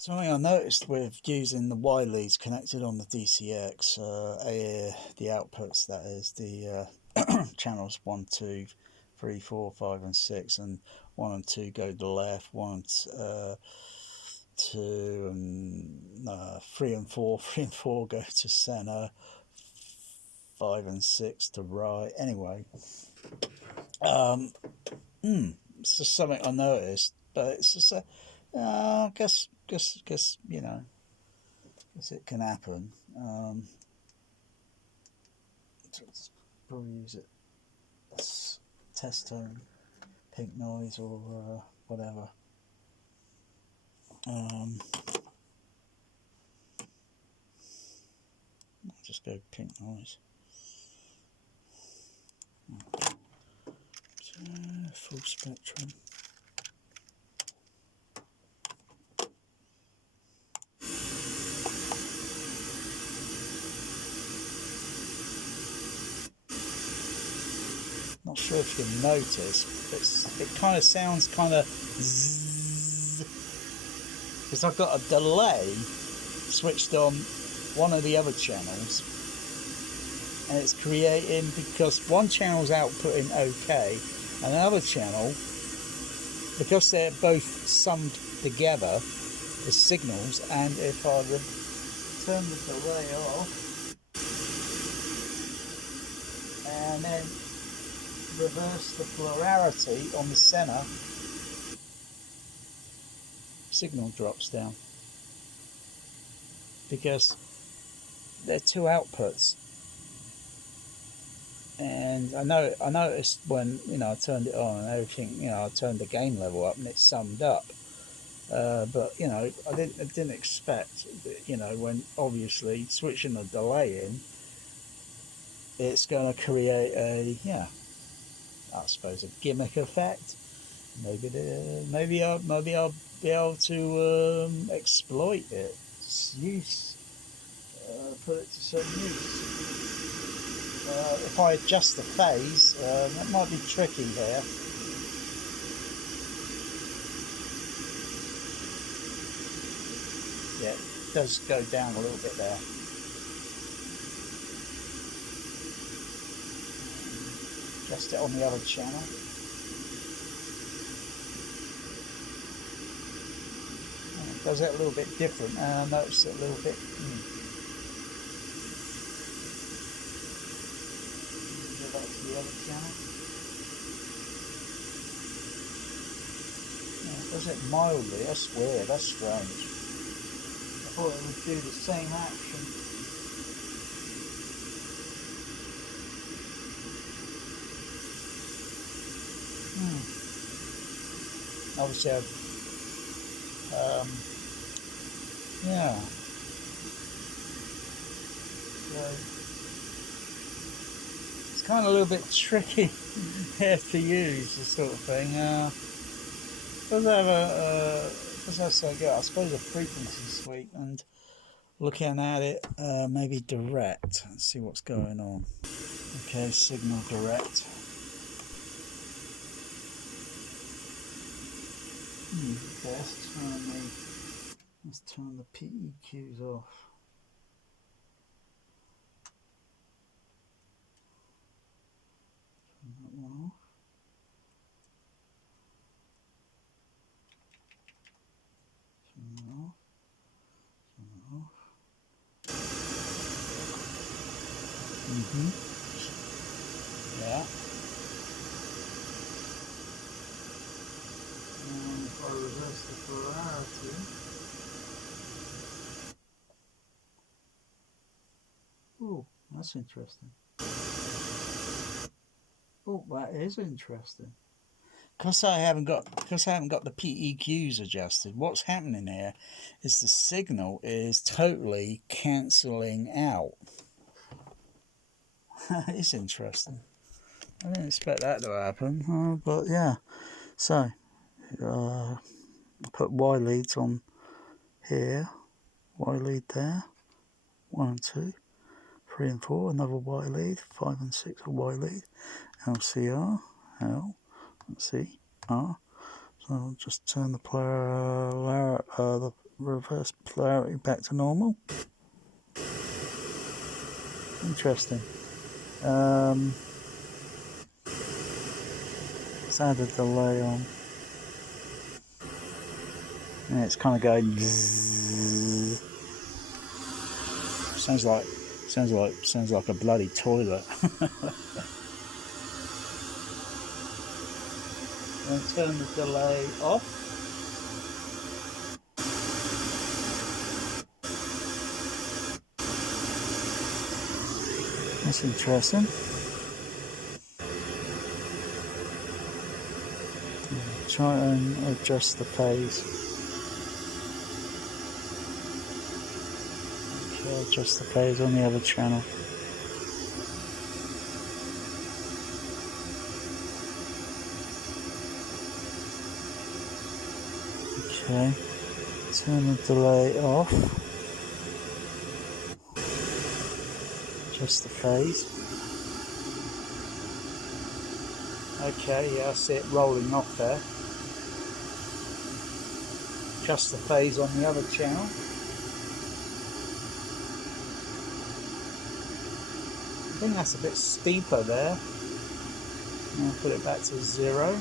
Something I noticed with using the Y leads connected on the DCX, the outputs, that is, the channels 1, 2, 3, 4, 5, and 6, and 1 and 2 go to the left, 1 and 2 and 3 and 4, 3 and 4 go to center, 5 and 6 to right. Anyway, it's just something I noticed, but it's just guess you know, guess it can happen. So let's probably use it as test tone, pink noise, or whatever. I'll just go pink noise. So, full spectrum. Not sure if you can notice, but it kind of sounds kind of zzz, because I've got a delay switched on one of the other channels, and it's creating, because one channel's outputting okay, and another channel, because they're both summed together as signals, and if I turn the delay off and then reverse the polarity on the center, signal drops down, because they're two outputs. And I noticed when I turned it on and everything, I turned the gain level up and it summed up. But I didn't expect that, when obviously switching the delay in, it's going to create I suppose a gimmick effect. Maybe I'll be able to exploit its use, put it to some use. If I adjust the phase, that might be tricky here. Yeah, it does go down a little bit there. Adjust it on the other channel. It does it a little bit different, and I notice it a little bit. Go back to the other channel. Yeah, it does it mildly. That's weird. That's strange. I thought it would do the same action. Obviously, yeah. So it's kind of a little bit tricky here to use this sort of thing. Does have so good. I suppose a frequency sweep, and looking at it maybe direct. Let's see what's going on. Okay, signal direct. Okay, let's turn the PEQs off. Turn that one off. Turn that off. Turn that off. Yeah. And if I reverse the polarity, oh, that's interesting. Oh, that is interesting. Because I haven't got the PEQs adjusted, what's happening here is the signal is totally cancelling out. It's interesting. I didn't expect that to happen, but yeah. So, put Y leads on here, Y lead there, 1 and 2, 3 and 4, another Y lead, 5 and 6 a Y lead, LCR, L, C, R. So I'll just turn the reverse polarity back to normal. Interesting. Let's add a delay on. Yeah, it's kind of going. Bzzz. Sounds like a bloody toilet. And turn the delay off. That's interesting. Try and adjust the phase. Okay, adjust the phase on the other channel. Okay, turn the delay off. Adjust the phase. Okay, yeah, I see it rolling off there. Adjust the phase on the other channel. I think that's a bit steeper there. I'll put it back to 0.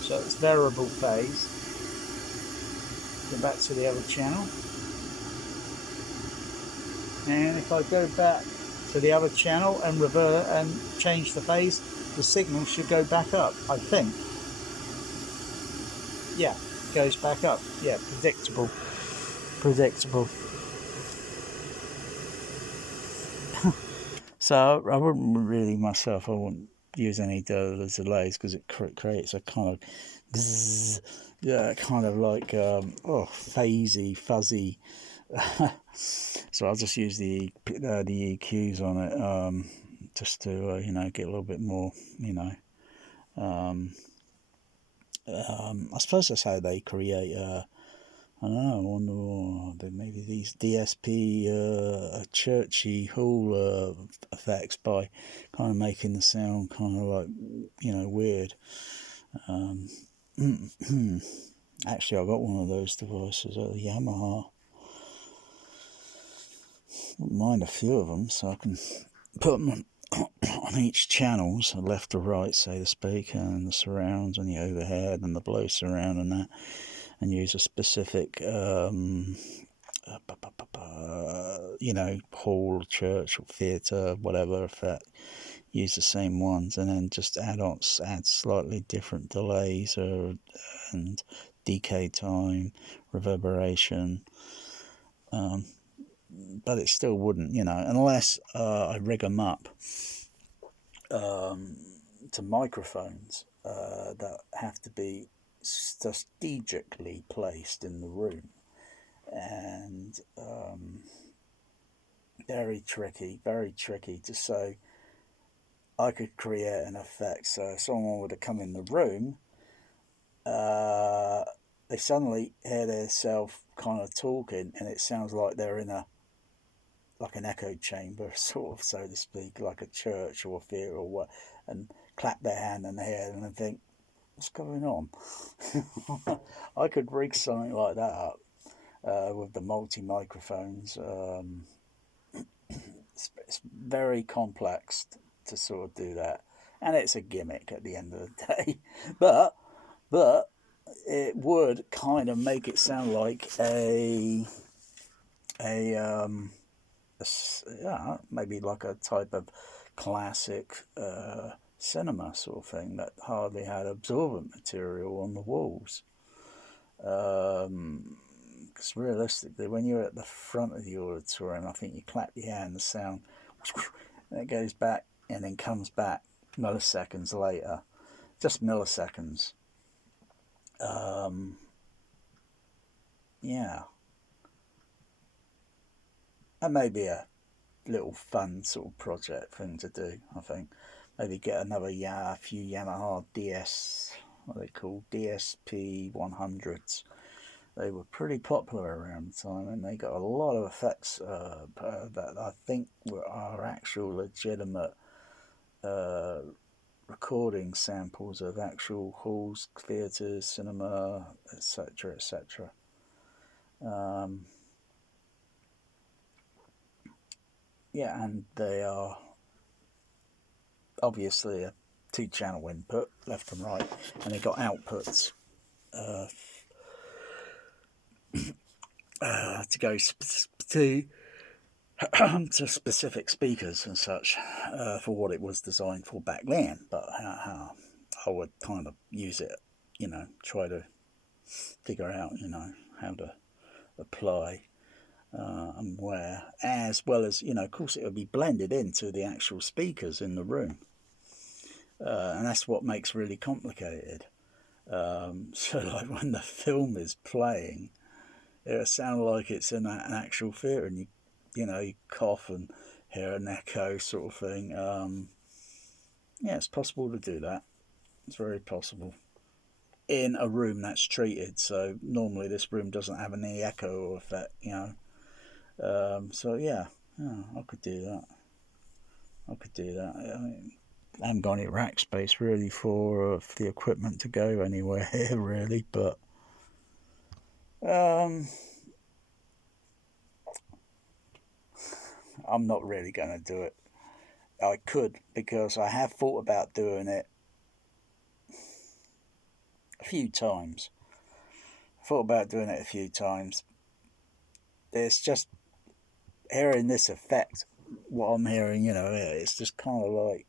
So it's variable phase. Go back to the other channel. And if I go back to the other channel and revert and change the phase, the signal should go back up, I think. Yeah, goes back up. Yeah, predictable. So I wouldn't really myself, I wouldn't use any delays because it creates a kind of bzzz, yeah, kind of like phasey, fuzzy. So I'll just use the EQs on it, just to get a little bit more, I suppose that's how they create. I don't know. I wonder maybe these DSP churchy hall effects by kind of making the sound kind of like weird. Actually, I got one of those devices at the Yamaha. Wouldn't mind a few of them, so I can put them on each channel, so left to right, so to speak, and the surrounds and the overhead and the below surround and that, and use a specific hall, church or theatre, whatever effect. Use the same ones, and then just add slightly different delays and decay time, reverberation. But it still wouldn't, unless I rig them up to microphones that have to be strategically placed in the room, and very tricky to say. I could create an effect so if someone were to come in the room, they suddenly hear themselves kind of talking, and it sounds like they're in like an echo chamber, sort of, so to speak, like a church or a theatre or what, and clap their hand on the head and think, what's going on? I could rig something like that up with the multi microphones. It's very complex to sort of do that, and it's a gimmick at the end of the day. But it would kind of make it sound like a maybe like a type of classic cinema sort of thing that hardly had absorbent material on the walls. Because realistically, when you're at the front of the auditorium, I think you clap your hand, the sound, and it goes back and then comes back milliseconds later, just milliseconds. Yeah, that may be a little fun sort of project thing to do. I think maybe get a few Yamaha what they call DSP 100s. They were pretty popular around the time, and they got a lot of effects that I think are actual legitimate recording samples of actual halls, theatres, cinema, etc., etc. Um, yeah, and they are obviously a two-channel input, left and right, and they got outputs uh, to go to specific speakers and such for what it was designed for back then. But how I would kind of use it, try to figure out, how to apply and where, as well as, of course, it would be blended into the actual speakers in the room. And that's what makes really complicated. So, like when the film is playing, it sounds like it's in an actual theatre, and you cough and hear an echo sort of thing. Yeah, it's possible to do that. It's very possible in a room that's treated. So normally this room doesn't have any echo effect. So yeah, I could do that. I could do that. I haven't got any rack space really for the equipment to go anywhere here really, but um, I'm not really going to do it. I could because I have thought about doing it a few times. Thought about doing it a few times. It's just hearing this effect, what I'm hearing, it's just kind of like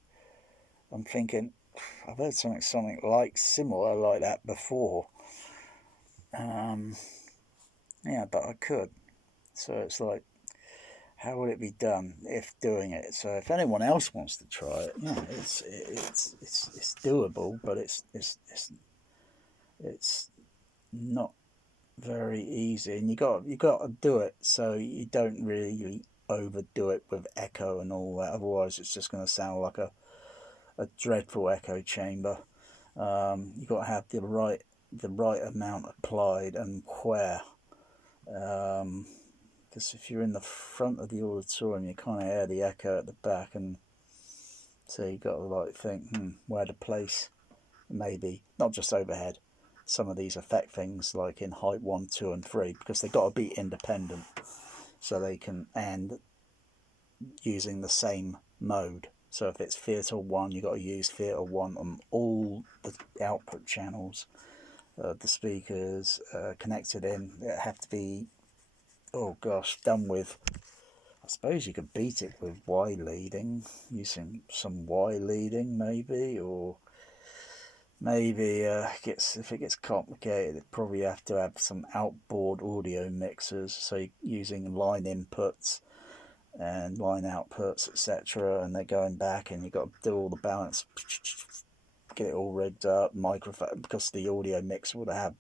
I'm thinking I've heard something like similar like that before. Um, yeah, but I could. So it's like, how would it be done if doing it? So if anyone else wants to try it, yeah, it's doable, but it's not very easy, and you got to do it so you don't really overdo it with echo and all that. Otherwise, it's just going to sound like a dreadful echo chamber. You got to have the right amount applied and where. Because if you're in the front of the auditorium, you kind of hear the echo at the back, and so you got to like think where to place, maybe not just overhead. Some of these affect things like in height 1, 2, and 3 because they got to be independent, so they can and using the same mode. So if it's theatre 1, you got to use theatre 1 on all the output channels. The speakers connected in have to be, oh gosh, done with. I suppose you could beat it with Y leading, using some Y leading maybe, or maybe if it gets complicated, it probably have to have some outboard audio mixers, so using line inputs and line outputs, etc. And they're going back, and you've got to do all the balance, get it all rigged up, microphone, because the audio mix would have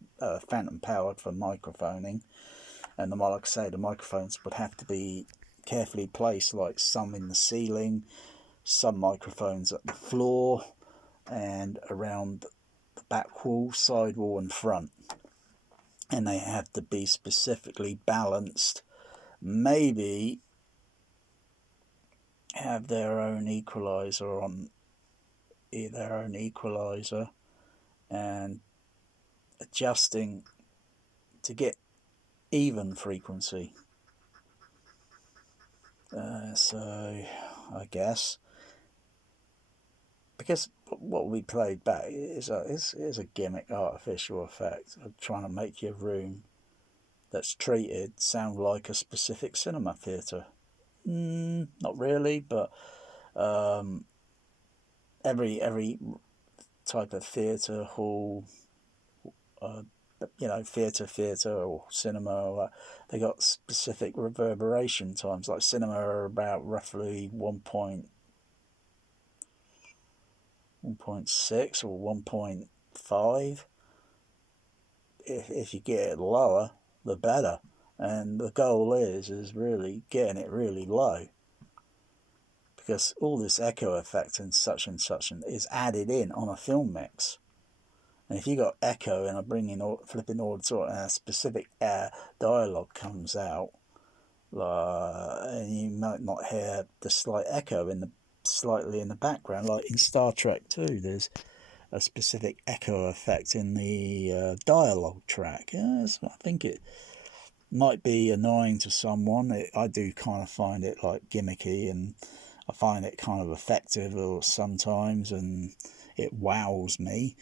phantom powered for microphoning, and like I say, the microphones would have to be carefully placed, like some in the ceiling, some microphones at the floor, and around the back wall, side wall, and front. And they have to be specifically balanced. Maybe have their own equalizer and adjusting to get even frequency. So I guess because what we played back is a gimmick artificial effect of trying to make your room that's treated sound like a specific cinema theatre. Not really, but um, every type of theatre hall, uh, theatre or cinema, they got specific reverberation times. Like cinema are about roughly 1.6 or 1.5. If you get it lower, the better. And the goal is really getting it really low, because all this echo effect and such is added in on a film mix. And if you got echo and I bring in flipping auditorium and a specific dialogue comes out, and you might not hear the slight echo slightly in the background, like in Star Trek 2, there's a specific echo effect in the dialogue track. Yes, I think Might be annoying to someone. I do kind of find it like gimmicky, and I find it kind of effective or sometimes, and it wows me.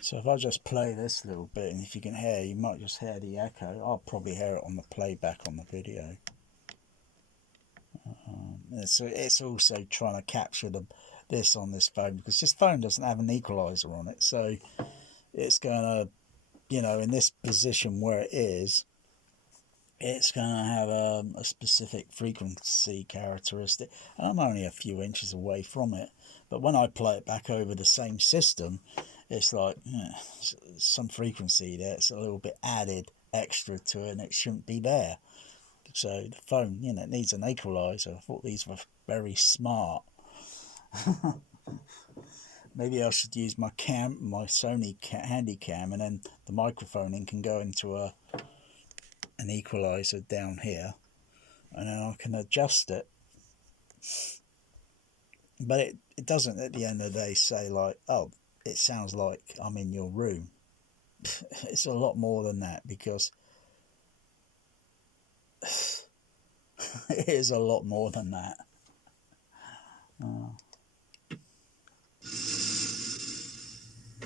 So if I just play this little bit, and if you can hear, you might just hear the echo. I'll probably hear it on the playback on the video. It's also trying to capture this on this phone, because this phone doesn't have an equalizer on it, so it's going to, in this position where it is, it's going to have a specific frequency characteristic, and I'm only a few inches away from it. But when I play it back over the same system, it's like some frequency there. It's a little bit added extra to it, and it shouldn't be there. So the phone, it needs an equalizer. I thought these were very smart. Maybe I should use my Sony Handycam, and then the microphoning can go into an equalizer down here, and then I can adjust it. But it doesn't at the end of the day say like, oh, it sounds like I'm in your room. It's a lot more than that, because it is a lot more than that.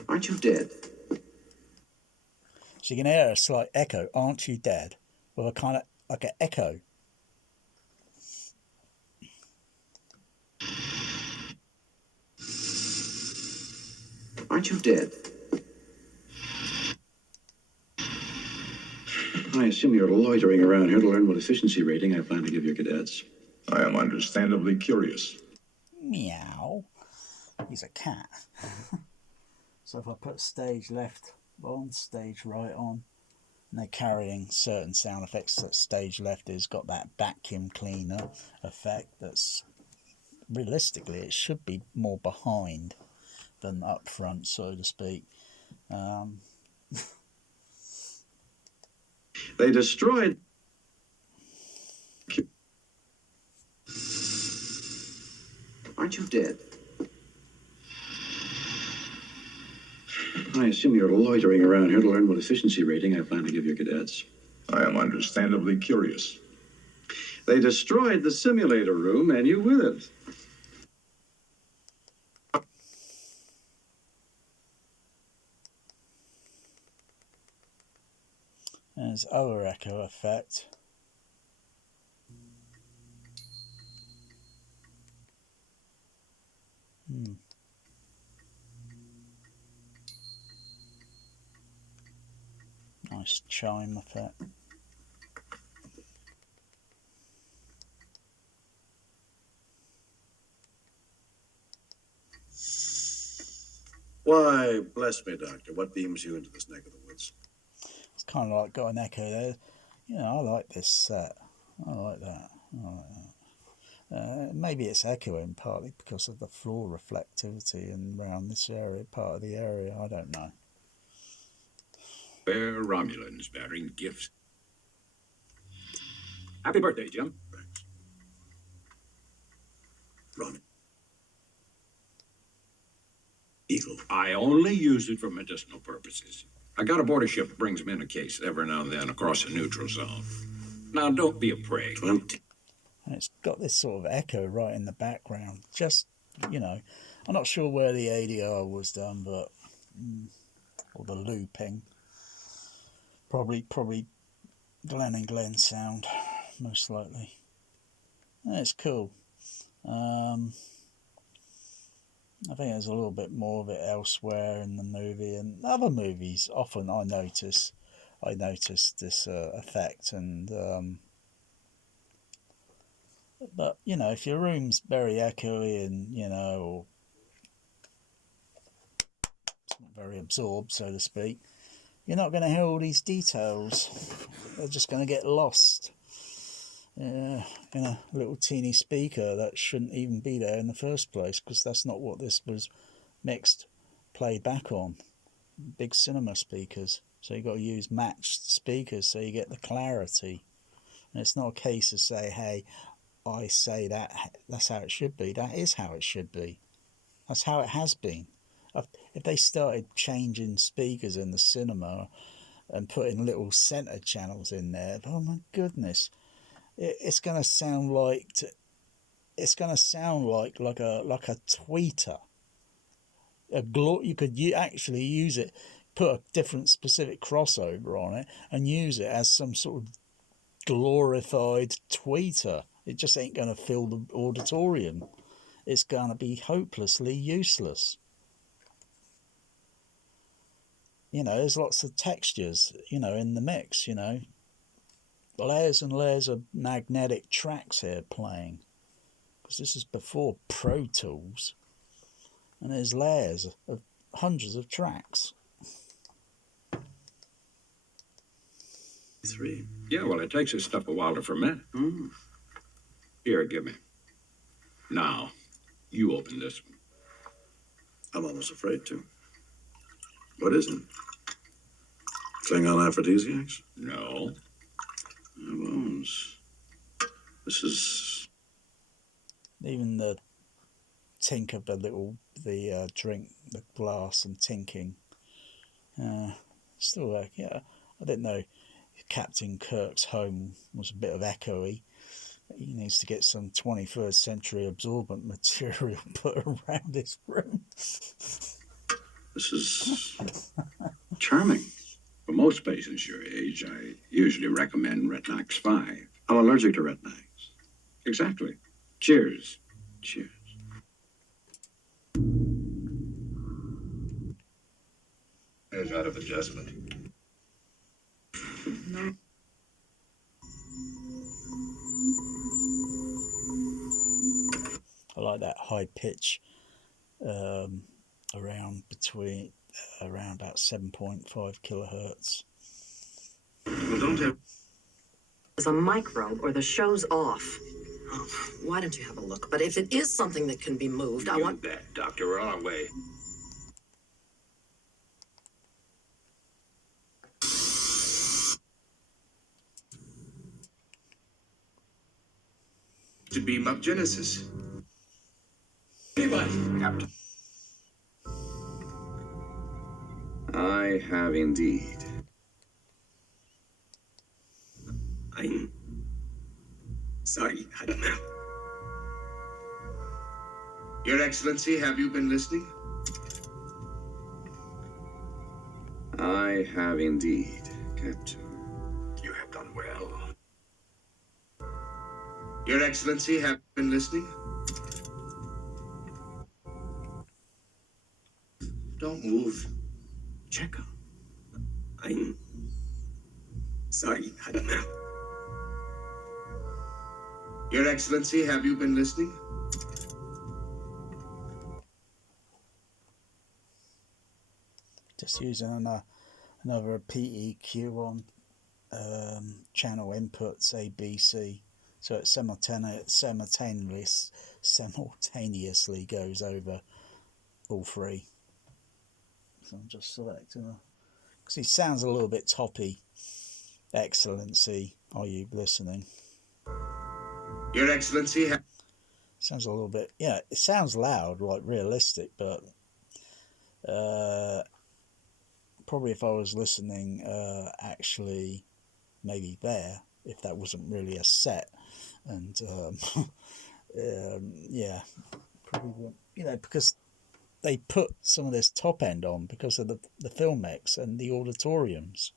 Aren't you dead? So you can hear a slight echo, aren't you dead? With a kind of like an echo. Aren't you dead? I assume you're loitering around here to learn what efficiency rating I plan to give your cadets. I am understandably curious. Meow. He's a cat. So if I put stage left on, stage right on, and they're carrying certain sound effects, that stage left has got that vacuum cleaner effect that's, realistically, it should be more behind than up front, so to speak. They destroyed... Aren't you dead? I assume you're loitering around here to learn what efficiency rating I plan to give your cadets. I am understandably curious. They destroyed the simulator room, and you with it. There's other echo effect. Nice chime effect. Why, bless me, Doctor, what beams you into this neck of the woods? It's kind of like got an echo there. I like this set. I like that. Maybe it's echoing partly because of the floor reflectivity and around this area, part of the area. I don't know. Fair Romulans bearing gifts. Happy birthday, Jim. Thanks. Run. Eagle. I only use it for medicinal purposes. I got aboard a ship that brings them in a case every now and then across the neutral zone. Now, don't be a prig. 20. And it's got this sort of echo right in the background. Just, I'm not sure where the ADR was done, but or the looping. Probably Glenn and Glenn sound, most likely. It's cool. I think there's a little bit more of it elsewhere in the movie, and other movies. Often I notice this effect, and but if your room's very echoey and or it's not very absorbed, so to speak, you're not going to hear all these details. They're just going to get lost in a little teeny speaker that shouldn't even be there in the first place, because that's not what this was played back on. Big cinema speakers, so you've got to use matched speakers so you get the clarity. And it's not a case of say, hey, I say that's how it should be. That is how it should be. That's how it has been. If they started changing speakers in the cinema and putting little center channels in there. Oh my goodness, it's going to sound like like a tweeter. You could actually use it, put a different specific crossover on it, and use it as some sort of glorified tweeter. It just ain't going to fill the auditorium. It's going to be hopelessly useless. You know, there's lots of textures, you know, in the mix, you know. Layers and layers of magnetic tracks here playing. Because this is before Pro Tools. And there's layers of hundreds of tracks. 3. Yeah, well, it takes this stuff a while to ferment. Here, give me. Now, you open this one. I'm almost afraid to. What is it? Klingon aphrodisiacs? No. Bones. This is... Even the tink of the drink, the glass and tinking. Still like, yeah, I didn't know Captain Kirk's home was a bit of echoey. He needs to get some 21st century absorbent material put around his room. This is... charming. For most patients your age, I usually recommend Retinox 5. I'm allergic to retinox. Exactly. Cheers. Cheers. There's out of adjustment. No. I like that high pitch around about 7.5 kilohertz. Well, don't have... It's a microbe or the show's off. Oh, why don't you have a look? But if it is something that can be moved, I want... that, Doctor. We're on our way. To beam up Genesis. Anybody? Captain. I have indeed. I'm sorry, I don't know. Your Excellency, have you been listening? I have indeed, Captain. You have done well. Your Excellency, have been listening? Don't move. Check. I'm sorry, I don't know. Your Excellency, have you been listening? Just using another PEQ on channel inputs ABC, so it simultaneously goes over all three. So I'm just selecting because he sounds a little bit toppy. Excellency, are you listening? Your Excellency, Sounds a little bit, yeah, it sounds loud, like realistic, but probably if I was listening actually maybe there, if that wasn't really a set, and yeah, probably wouldn't, you know, because they put some of this top end on because of the film mix and the auditoriums.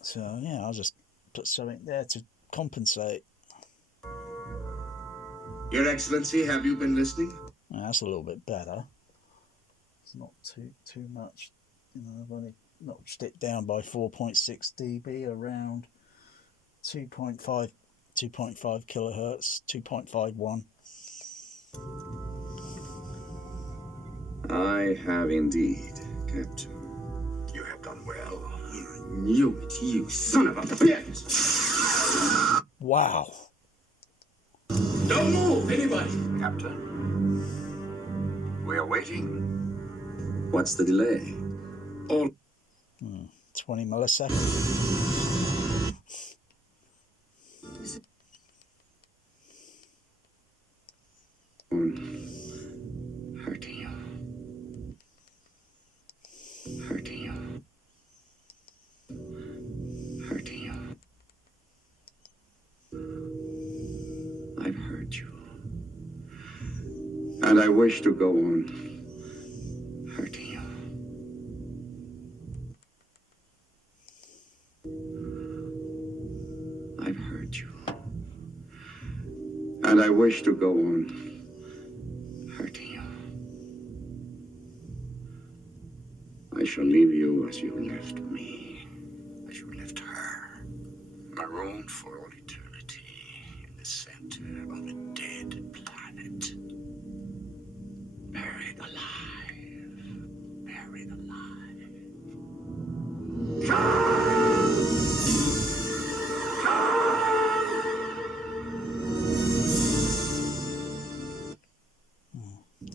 So yeah, I'll just put something there to compensate. Your Excellency, have you been listening? That's a little bit better. It's not too much. You know, I've only notched it down by 4.6 dB, around 2.5 kilohertz, 2.51. I have indeed, Captain. You have done well. You knew it, you son of a bitch! Wow. Don't move, anybody! Captain. We are waiting. What's the delay? All 20 milliseconds. Hurting you. Hurting you. hurt you. And I wish to go on hurting you. I've hurt you. And I wish to go on hurting you. I shall leave you as you left me, as you left her, marooned for all eternity in the center of a dead planet. Buried alive. Buried alive.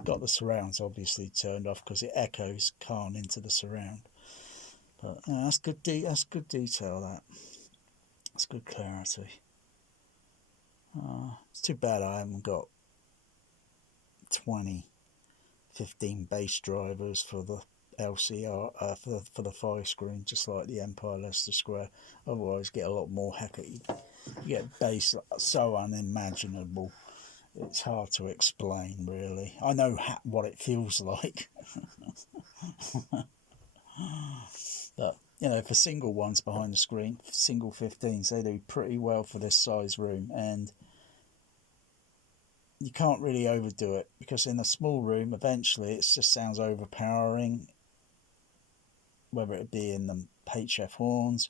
Got the surrounds obviously turned off because it echoes Khan into the surround. But that's good. That's good detail. That's good clarity. It's too bad I haven't got 15 bass drivers for the LCR for the 5 screen, just like the Empire Leicester Square. Otherwise, get a lot more heck. You get bass so unimaginable. It's hard to explain, really. I know what it feels like, but for single ones behind the screen, single 15s, they do pretty well for this size room, and you can't really overdo it because in a small room, eventually, it just sounds overpowering. Whether it be in the HF horns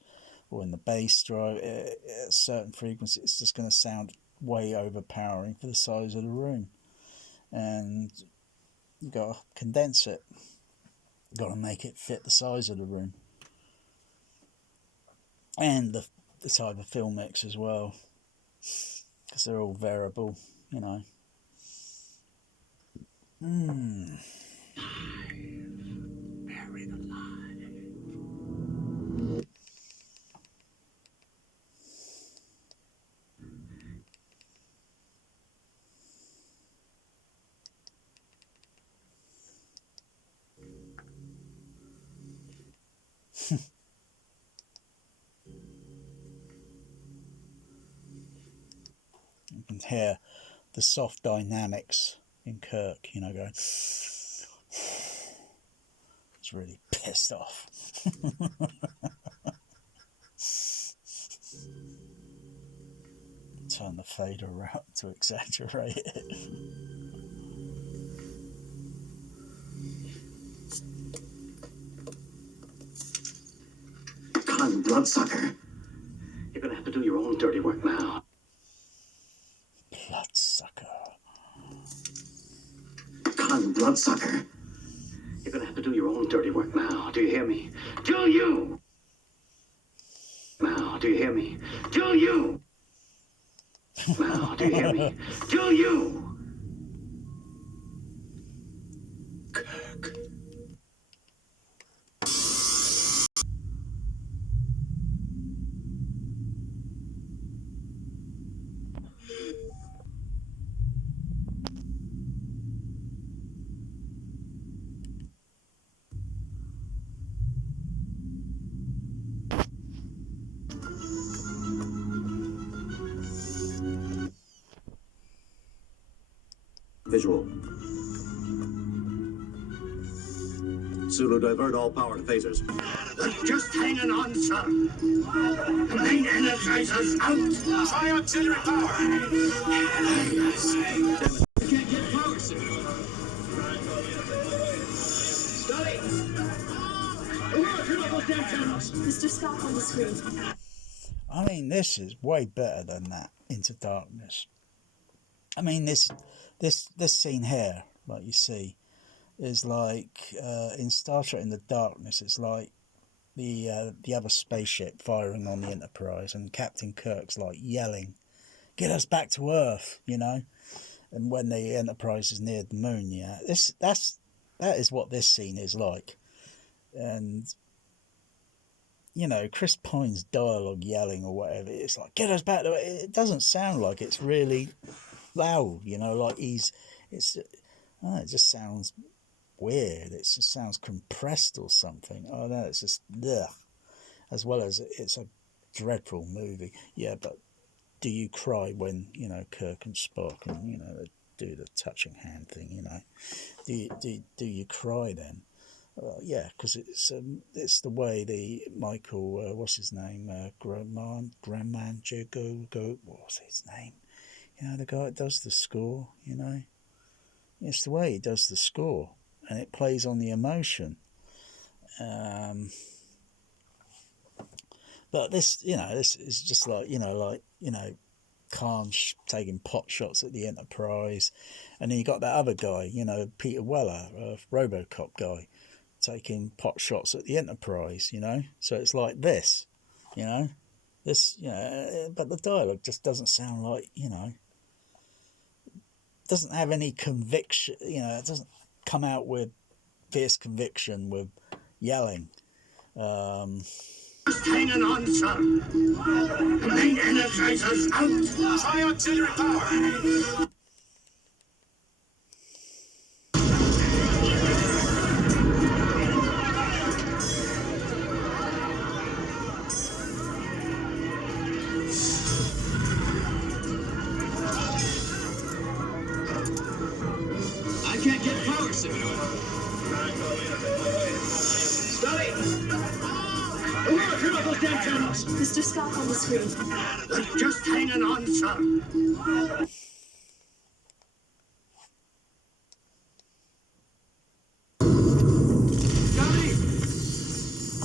or in the bass drive, at a certain frequency, it's just going to sound way overpowering for the size of the room, and you got to condense it. You got to make it fit the size of the room and the type of film mix as well, because they're all variable, Buried alive. You can hear the soft dynamics in Kirk, going. He's really pissed off. Turn the fader around to exaggerate it. Con bloodsucker. You're gonna have to do your own dirty work now. Bloodsucker. Con bloodsucker. You're gonna have to do your own dirty work now. Do you hear me? Do you? Now, do you hear me? Do you? Now, do you hear me? Do you? Kirk. Visual. Zulu, divert all power to phasers. Just hanging on, sir. The main energizer's out. Try auxiliary power. Can't get power, sir. Study. Turn off those damn channels. Mr. Scott on the screen. I mean, this is way better than that Into Darkness. I mean, this scene here, like you see, is like in Star Trek in the Darkness. It's like the other spaceship firing on the Enterprise, and Captain Kirk's like yelling, "Get us back to Earth," And when the Enterprise is near the moon, that is what this scene is like, and. Chris Pine's dialogue yelling or whatever, it's like, get us back to it. It doesn't sound like it's really loud, like it just sounds weird. It just sounds compressed or something. Oh no, it's just, ugh. As well as it's a dreadful movie. Yeah, but do you cry when, Kirk and Spock and, they do the touching hand thing, do you cry then? Yeah, because it's the way the Michael, what's his name, Grandman Jago, what was his name? The guy that does the score, it's the way he does the score, and it plays on the emotion. But this is just like, Khan taking pot shots at the Enterprise, and then you got that other guy, Peter Weller, RoboCop guy, taking pot shots at the Enterprise, So it's like this, this, but the dialogue just doesn't sound like, doesn't have any conviction, it doesn't come out with fierce conviction with yelling. Just hanging on, sir. The main energizer's out. Try auxiliary power. I can't get power signal. Scotty! Turn off those damn channels! Mr. Scott on the screen. Just hanging on, sir. Scotty!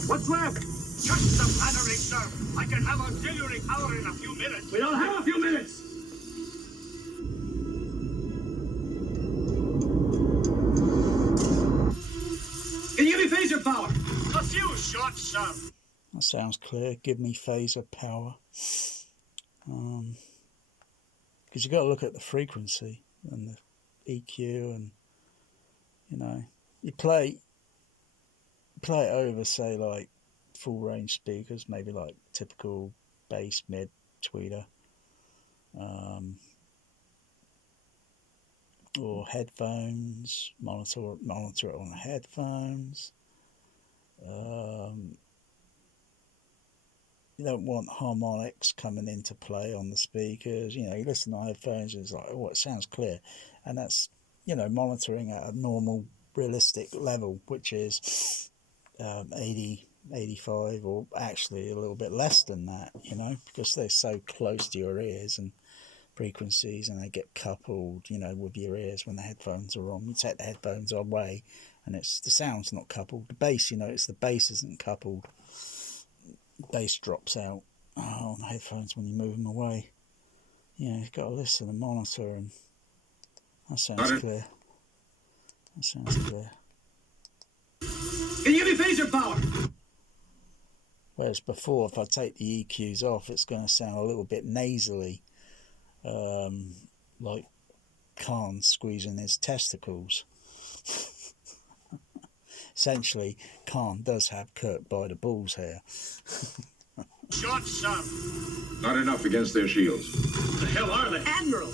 What's left? Just the battery, sir. I can have auxiliary power in a few minutes. We don't have a few minutes! Can you give me phaser power? A few shots, sir. That sounds clear. Give me phaser power. Because you got to look at the frequency and the EQ, and you play it over, say, like full range speakers, maybe like typical bass mid tweeter, or headphones. Monitor it on the headphones. You don't want harmonics coming into play on the speakers. You listen to headphones and it's like, oh, it sounds clear. And that's, monitoring at a normal, realistic level, which is 80, 85, or actually a little bit less than that, because they're so close to your ears and frequencies, and they get coupled, with your ears when the headphones are on. You take the headphones away and the sound's not coupled. The bass, it's the bass isn't coupled. Bass drops out on the headphones when you move them away. You've got to listen and monitor, and that sounds clear. That sounds clear. Can you give me phaser power? Whereas before, if I take the EQs off, it's going to sound a little bit nasally, like Khan squeezing his testicles. Essentially, Khan does have Kirk by the balls here. Shots, sir. Not enough against their shields. The hell are they? Admiral!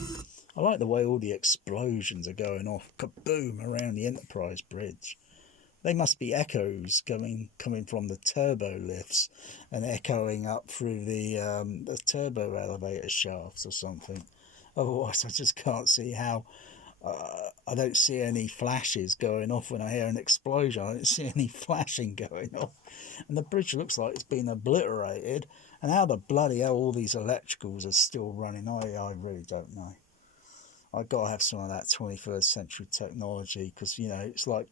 I like the way all the explosions are going off, kaboom, around the Enterprise bridge. They must be echoes coming from the turbo lifts and echoing up through the turbo elevator shafts or something. Otherwise, I just can't see how. I don't see any flashes going off when I hear an explosion. I don't see any flashing going off. And the bridge looks like it's been obliterated. And how the bloody hell all these electricals are still running, I really don't know. I've got to have some of that 21st century technology, because, it's like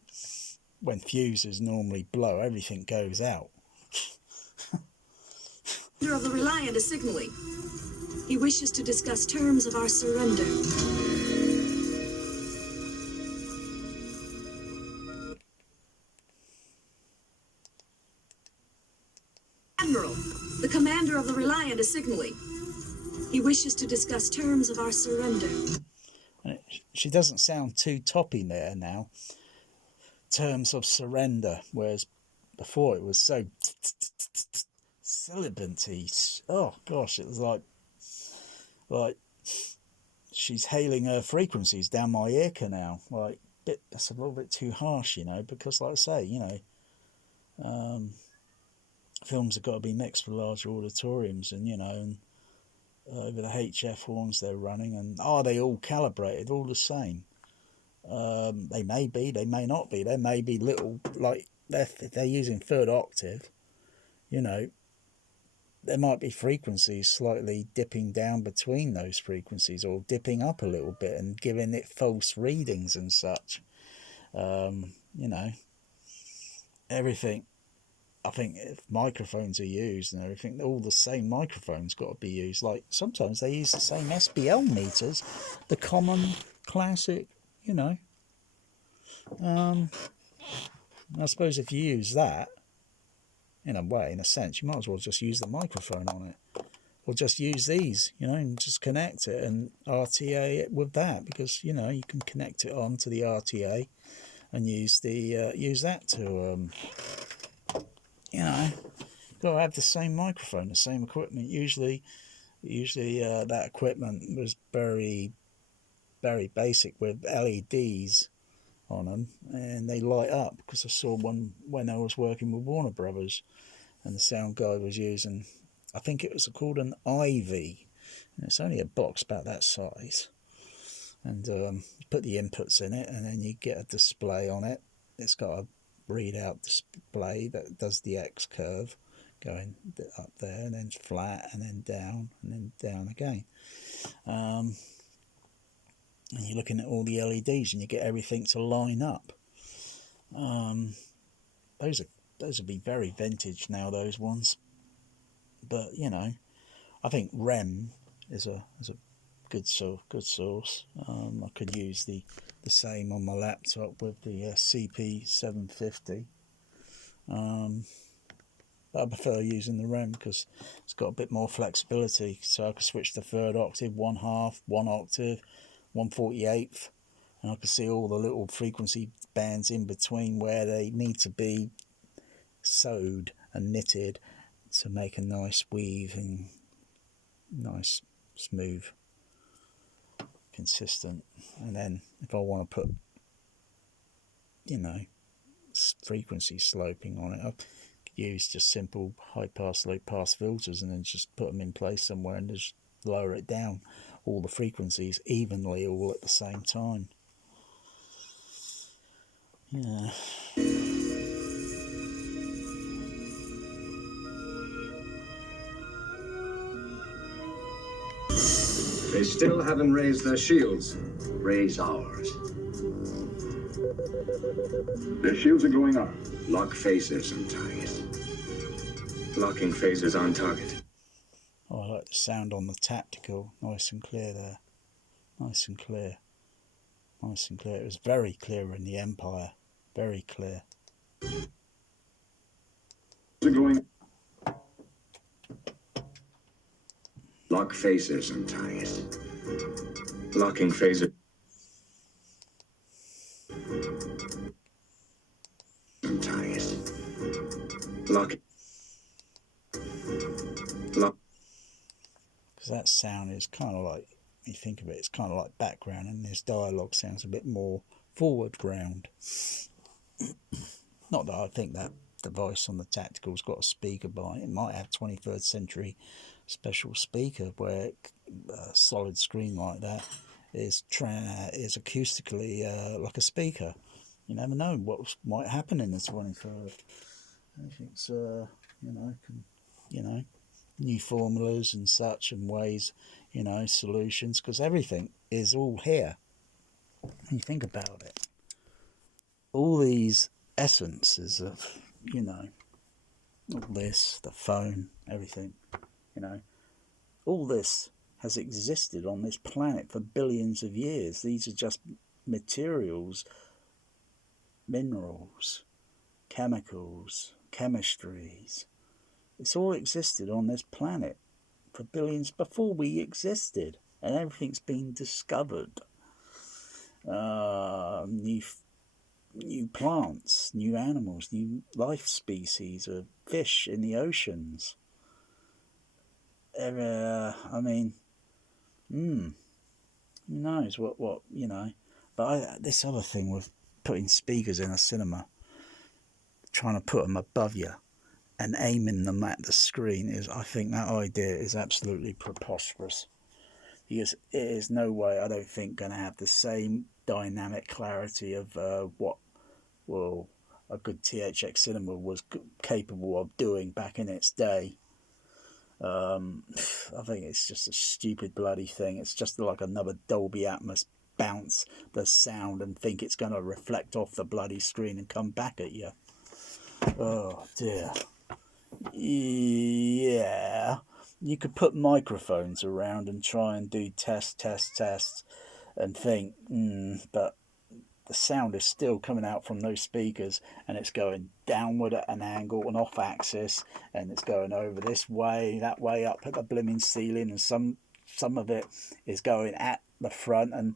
when fuses normally blow, everything goes out. Leader of the Reliant is signaling. He wishes to discuss terms of our surrender. Admiral, the commander of the Reliant is signaling. He wishes to discuss terms of our surrender. And she doesn't sound too toppy there now. Terms of surrender, whereas before it was so sibilanty. Oh gosh, it was like she's hailing her frequencies down my ear canal. That's a little bit too harsh, because like I say, films have got to be mixed for larger auditoriums, and over the HF horns they're running, and are they all calibrated, all the same? They may be, they may not be. There may be little, like, if they're using third octave, you know, there might be frequencies slightly dipping down between those frequencies, or dipping up a little bit and giving it false readings and such. You know, everything. I think if microphones are used and everything, all the same microphones got to be used. Like sometimes they use the same SBL meters, the common classic, you know. I suppose if you use that, in a way, in a sense, you might as well just use the microphone on it, or just use these, you know, and just connect it and RTA it with that, because you know you can connect it on to the RTA and use the use that to you know, got to have the same microphone, the same equipment. Usually that equipment was very basic with LEDs on them, and they light up, because I saw one when I was working with Warner Brothers, and the sound guy was using, I think it was called an Ivy, and it's only a box about that size, and you put the inputs in it, and then you get a display on it. It's got a readout display that does the X curve, going up there and then flat and then down again. And you're looking at all the LEDs and you get everything to line up. Those would be very vintage now, those ones. But you know, I think REM is a good source. I could use the same on my laptop with the CP750. But I prefer using the REM because it's got a bit more flexibility. So I could switch to third octave, 1/2, 1 octave, 1/48th, and I can see all the little frequency bands in between where they need to be sewed and knitted to make a nice weave and nice, smooth, consistent. And then if I want to put, you know, frequency sloping on it, I could use just simple high pass, low pass filters and then just put them in place somewhere and just lower it down, all the frequencies evenly, all at the same time. Yeah. They still haven't raised their shields. Raise ours. Their shields are going up. Lock phasers and target. Locking phasers on target. Oh, I like the sound on the tactical. Nice and clear there. Nice and clear. Nice and clear. It was very clear in the Empire. Very clear. They're going. Lock phasers and target. Locking phaser. And target. Lock. Lock. Because that sound is kind of like, you think of it, it's kind of like background, and this dialogue sounds a bit more foreground. Not that I think that device on the tactical's got a speaker by it. It might have 23rd century special speaker where a solid screen like that is acoustically like a speaker. You never know what might happen in the 23rd. Everything's you know, new formulas and such and ways, you know, solutions, because everything is all here. When you think about it, all these essences of, you know, all this, the phone, everything, you know, all this has existed on this planet for billions of years. These are just materials, minerals, chemicals, chemistries. It's all existed on this planet for billions before we existed, and everything's been discovered. New plants, new animals, new life species of fish in the oceans. I mean, who knows what you know. But this other thing with putting speakers in a cinema, trying to put them above you, and aiming them at the screen I think that idea is absolutely preposterous, because it is no way, I don't think, going to have the same dynamic clarity of what, well, a good THX cinema was capable of doing back in its day. I think it's just a stupid bloody thing. It's just like another Dolby Atmos bounce the sound and think it's going to reflect off the bloody screen and come back at you. Oh dear. Yeah, you could put microphones around and try and do tests and think, but the sound is still coming out from those speakers, and it's going downward at an angle and off axis, and it's going over this way, that way, up at the blooming ceiling, and some of it is going at the front. And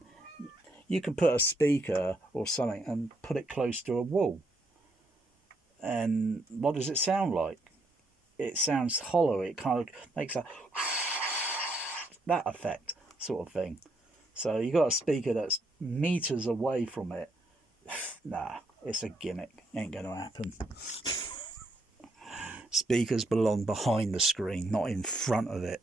you can put a speaker or something and put it close to a wall, and what does it sound like? It sounds hollow. It kind of makes that effect sort of thing. So you got a speaker that's meters away from it. Nah, it's a gimmick. Ain't going to happen. Speakers belong behind the screen, not in front of it.